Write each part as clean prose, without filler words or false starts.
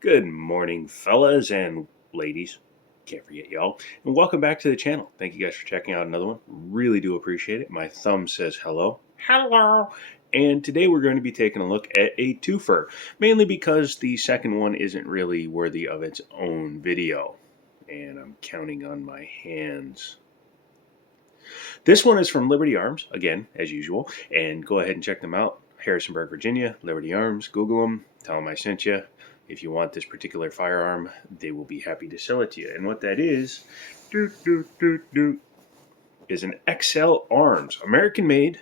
Good morning, fellas and ladies. Can't forget y'all. And welcome back to the channel. Thank you guys for checking out another one. Really do appreciate it. My thumb says hello. Hello. And today we're going to be taking a look at a twofer, mainly because the second one isn't really worthy of its own video. And I'm counting on my hands. This one is from Liberty Arms, again, as usual. And go ahead and check them out. Harrisonburg, Virginia, Liberty Arms. Google them. Tell them I sent you. If you want this particular firearm, they will be happy to sell it to you. And what that is an XL Arms, American made.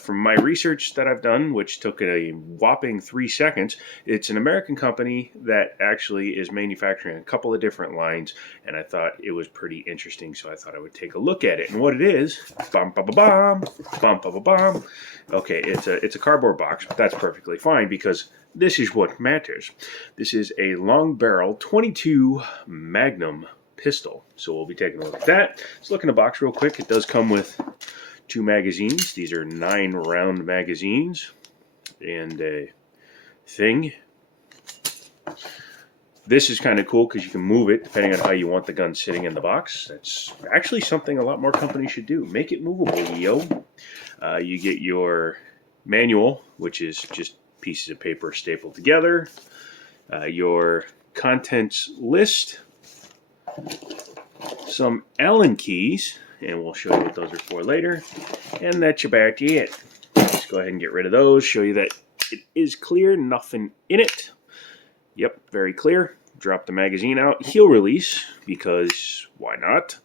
From my research that I've done, which took a whopping 3 seconds, it's an American company that actually is manufacturing a couple of different lines, and I thought it was pretty interesting, so I thought I would take a look at it. And what it is, okay, it's a cardboard box, but that's perfectly fine because this is what matters. This is a long barrel 22 Magnum pistol. So we'll be taking a look at that. Let's look in the box real quick. It does come with 2 magazines. These are 9-round magazines and a thing. This is kind of cool because you can move it depending on how you want the gun sitting in the box. That's actually something a lot more companies should do. Make it movable, yo. You get your manual, which is just pieces of paper stapled together. Your contents list. Some Allen keys, and we'll show you what those are for later. And that's about it. Let's go ahead and get rid of those. Show you that it is clear, nothing in it. Yep, very clear. Drop the magazine out. Heel release, because why not?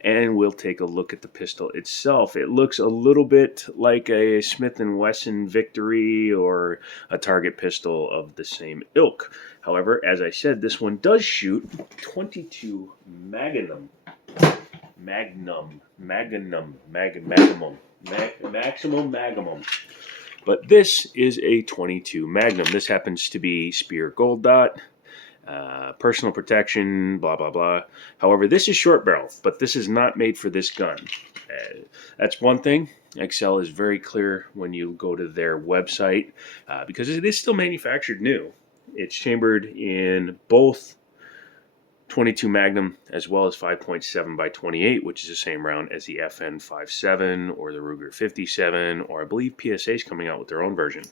And we'll take a look at the pistol itself. It looks a little bit like a Smith & Wesson Victory or a Target pistol of the same ilk. However, as I said, this one does shoot 22 Magnum. Maximum Magnum. But this is a 22 Magnum. This happens to be Spear Gold Dot. Personal protection, blah, blah, blah. However, this is short barrel, but this is not made for this gun. That's one thing. XL is very clear when you go to their website because it is still manufactured new. It's chambered in both 22 Magnum as well as 5.7 by 28, which is the same round as the FN 57 or the Ruger 57, or I believe PSA is coming out with their own version.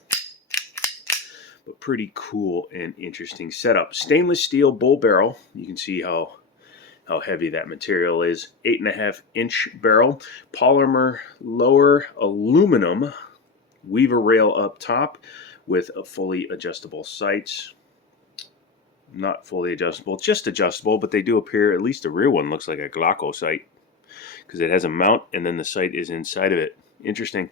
But pretty cool and interesting setup. Stainless steel bull barrel. You can see how heavy that material is. 8.5-inch barrel. Polymer lower aluminum. Weaver rail up top with a fully adjustable sights. Not fully adjustable, just adjustable, but they do appear, at least the rear one looks like a Glock sight because it has a mount and then the sight is inside of it. Interesting.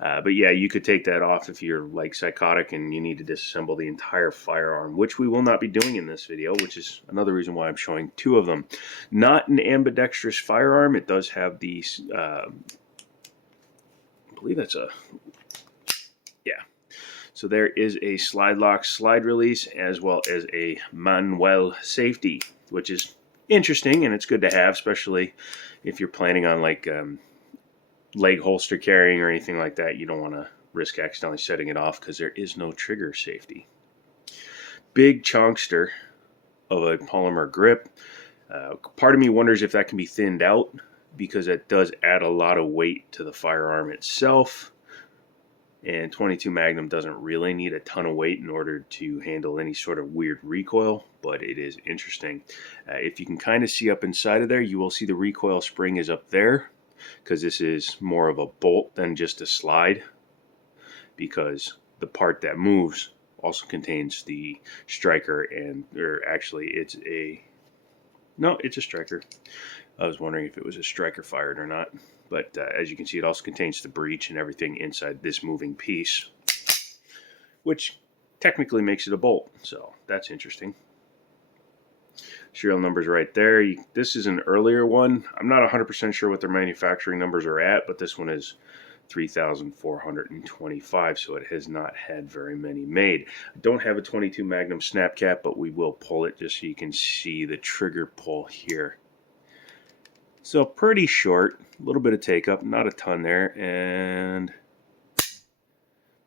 But yeah, you could take that off if you're like psychotic and you need to disassemble the entire firearm, which we will not be doing in this video, which is another reason why I'm showing 2 of them. Not an ambidextrous firearm. It does have these, I believe that's a, yeah. So there is a slide lock, slide release, as well as a manual safety, which is interesting and it's good to have, especially if you're planning on like, leg holster carrying or anything like that. You don't want to risk accidentally setting it off because there is no trigger safety. Big chunkster of a polymer grip. Part of me wonders if that can be thinned out because it does add a lot of weight to the firearm itself. And 22 Magnum doesn't really need a ton of weight in order to handle any sort of weird recoil, but it is interesting. If you can kind of see up inside of there, you will see the recoil spring is up there, because this is more of a bolt than just a slide, because the part that moves also contains the striker, and or actually it's a striker. I was wondering if it was a striker fired or not, but as you can see, it also contains the breech and everything inside this moving piece, which technically makes it a bolt, so that's interesting. Serial numbers right there. This is an earlier one. I'm not 100% sure what their manufacturing numbers are at, but this one is 3,425, so it has not had very many made. I don't have a 22 Magnum snap cap, but we will pull it just so you can see the trigger pull here. So pretty short, a little bit of take up, not a ton there, and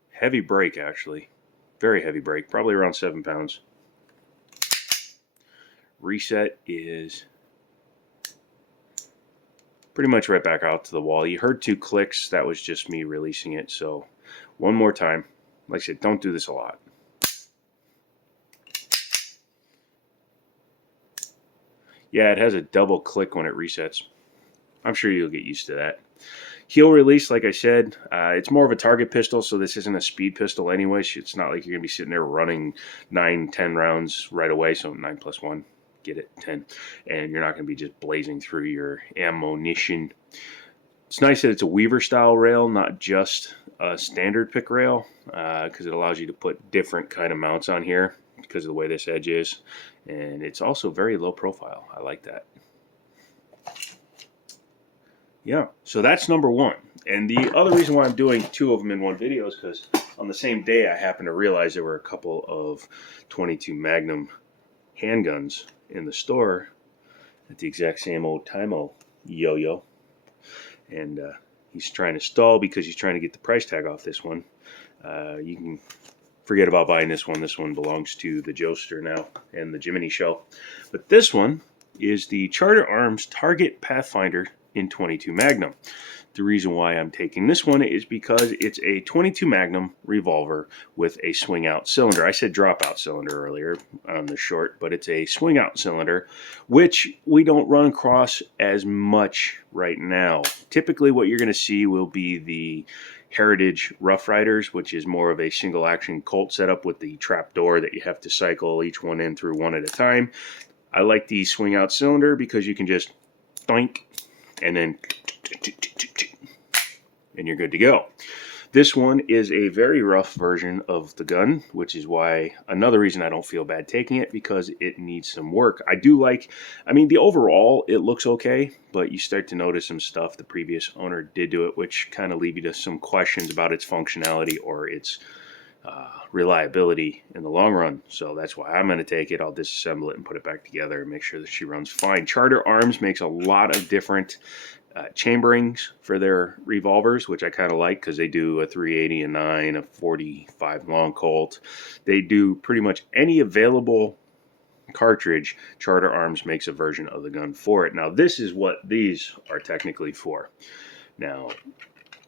heavy brake actually. Very heavy brake, probably around 7 pounds. reset is pretty much right back out to the wall. You heard 2 clicks. That was just me releasing it. So one more time. Like I said, don't do this a lot. Yeah, it has a double click when it resets. I'm sure you'll get used to that. Heel release, like I said, it's more of a target pistol, so this isn't a speed pistol anyway. It's not like you're going to be sitting there running 9, 10 rounds right away, so 9 plus 1, get it, 10. And you're not going to be just blazing through your ammunition. It's nice that it's a Weaver style rail, not just a standard pick rail, because it allows you to put different kind of mounts on here because of the way this edge is. And it's also very low profile. I like that. Yeah, so that's number 1. And the other reason why I'm doing 2 of them in one video is because on the same day I happened to realize there were a couple of 22 Magnum handguns in the store at the exact same old time-o yo-yo. And he's trying to stall because he's trying to get the price tag off this one. You can forget about buying this one. This one belongs to the Joester now and the Jiminy Show. But this one is the Charter Arms Target Pathfinder in 22 Magnum. The reason why I'm taking this one is because it's a 22 Magnum revolver with a swing out cylinder. I said drop out cylinder earlier on the short, but it's a swing out cylinder, which we don't run across as much right now. Typically what you're going to see will be the Heritage Rough Riders, which is more of a single action Colt setup with the trap door that you have to cycle each one in through one at a time. I like the swing out cylinder because you can just doink and then and you're good to go. This one is a very rough version of the gun, which is why another reason I don't feel bad taking it, because it needs some work. I do like, I mean, the overall, it looks okay, but you start to notice some stuff the previous owner did to it, which kind of leave you to some questions about its functionality or its reliability in the long run. So that's why I'm going to take it. I'll disassemble it and put it back together and make sure that she runs fine. Charter Arms makes a lot of different chamberings for their revolvers, which I kind of like because they do a 380, a 9, a 45 long Colt. They do pretty much any available cartridge. Charter Arms makes a version of the gun for it. Now this is what these are technically for. Now,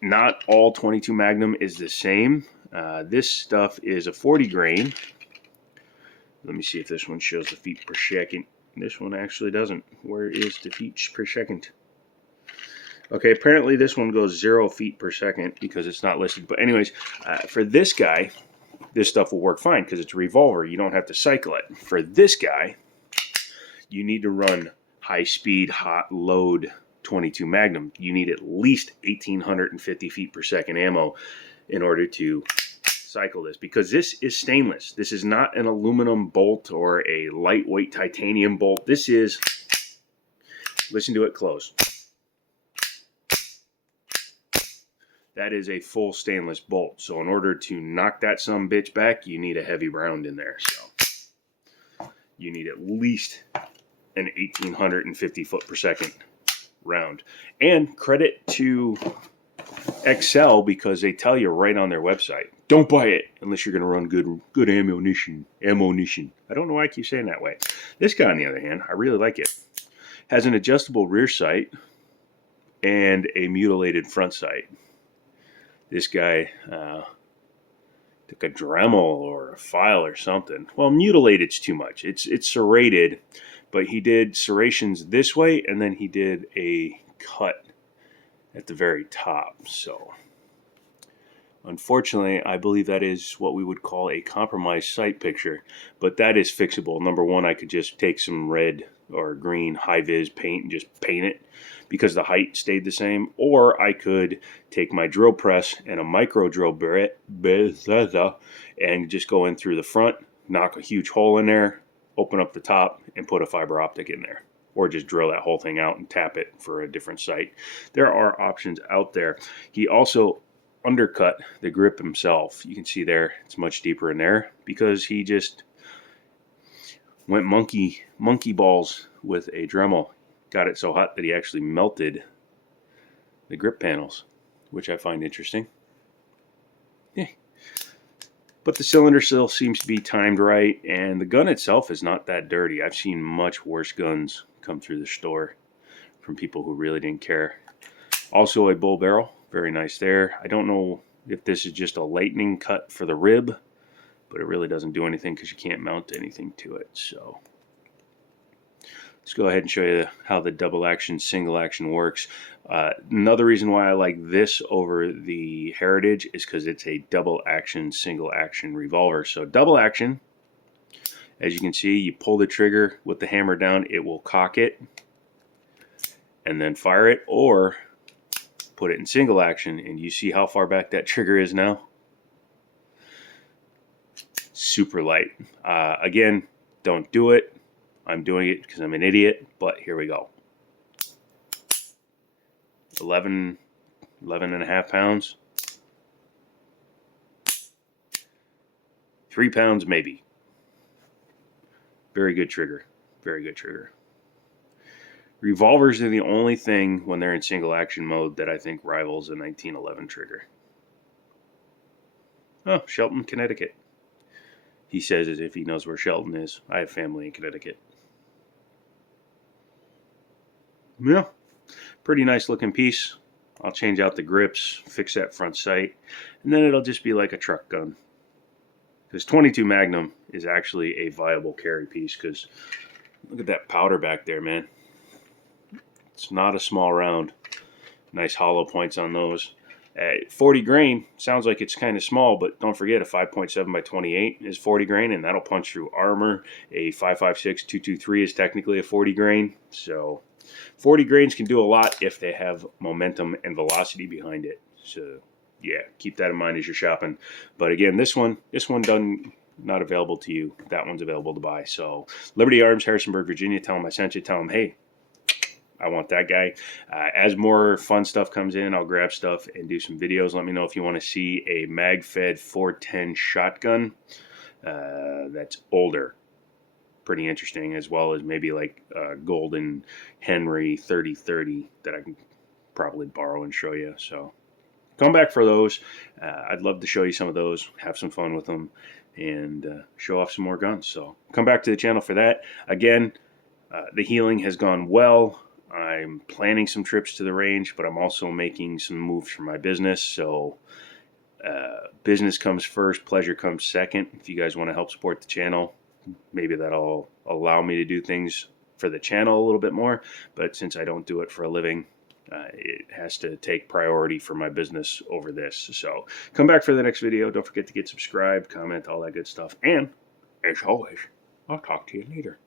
not all 22 Magnum is the same. This stuff is a 40 grain. Let me see if this one shows the feet per second. This one actually doesn't. Where is the feet per second? Okay, apparently this one goes 0 feet per second because it's not listed. But anyways, for this guy, this stuff will work fine because it's a revolver. You don't have to cycle it. For this guy, you need to run high speed, hot load 22 Magnum. You need at least 1,850 feet per second ammo in order to cycle this, because this is stainless. This is not an aluminum bolt or a lightweight titanium bolt. This is, listen to it close. That is a full stainless bolt. So in order to knock that sumbitch back, you need a heavy round in there. So you need at least an 1,850 foot per second round. And credit to Excel, because they tell you right on their website, don't buy it unless you're going to run good ammunition. I don't know why I keep saying that way. This guy, on the other hand, I really like it. Has an adjustable rear sight and a mutilated front sight. This guy took a Dremel or a file or something. Well, mutilated's too much. It's serrated, but he did serrations this way, and then he did a cut at the very top. So unfortunately, I believe that is what we would call a compromised sight picture, but that is fixable. Number one, I could just take some red or green high-vis paint and just paint it because the height stayed the same, or I could take my drill press and a micro drill bit and just go in through the front, knock a huge hole in there, open up the top, and put a fiber optic in there. Or just drill that whole thing out and tap it for a different sight. There are options out there. He also undercut the grip himself. You can see there, it's much deeper in there because he just went monkey balls with a Dremel. Got it so hot that he actually melted the grip panels, which I find interesting. Yeah. But the cylinder still seems to be timed right, and the gun itself is not that dirty. I've seen much worse guns come through the store from people who really didn't care. Also a bull barrel, very nice there. I don't know if this is just a lightning cut for the rib, but it really doesn't do anything because you can't mount anything to it. So let's go ahead and show you how the double action, single action works. Another reason why I like this over the Heritage is because it's a double action, single action revolver. So double action, as you can see, you pull the trigger with the hammer down, it will cock it and then fire it, or put it in single action, and you see how far back that trigger is now? Super light. Again, don't do it. I'm doing it because I'm an idiot, but here we go. 11 and a half pounds. 3 pounds maybe. Very good trigger. Very good trigger. Revolvers are the only thing when they're in single action mode that I think rivals a 1911 trigger. Oh, Shelton, Connecticut. He says as if he knows where Shelton is. I have family in Connecticut. Yeah, pretty nice looking piece. I'll change out the grips, fix that front sight, and then it'll just be like a truck gun. Because 22 Magnum is actually a viable carry piece, because look at that powder back there, man. It's not a small round. Nice hollow points on those. 40 grain, sounds like it's kind of small, but don't forget a 5.7 by 28 is 40 grain, and that'll punch through armor. A 5.56 223 is technically a 40 grain. So 40 grains can do a lot if they have momentum and velocity behind it. So yeah, keep that in mind as you're shopping. But again, this one done. Not available to you. That one's available to buy. So Liberty Arms, Harrisonburg, Virginia. Tell them I sent you. Tell them, hey, I want that guy. As more fun stuff comes in, I'll grab stuff and do some videos. Let me know if you want to see a mag-fed 410 shotgun that's older. Pretty interesting, as well as maybe like Golden Henry 3030 that I can probably borrow and show you. So come back for those. I'd love to show you some of those, have some fun with them, and show off some more guns. So come back to the channel for that. Again, the healing has gone well. I'm planning some trips to the range, but I'm also making some moves for my business. So business comes first, pleasure comes second. If you guys want to help support the channel, maybe that'll allow me to do things for the channel a little bit more. But since I don't do it for a living, it has to take priority for my business over this. So come back for the next video. Don't forget to get subscribed, comment, all that good stuff. And as always, I'll talk to you later.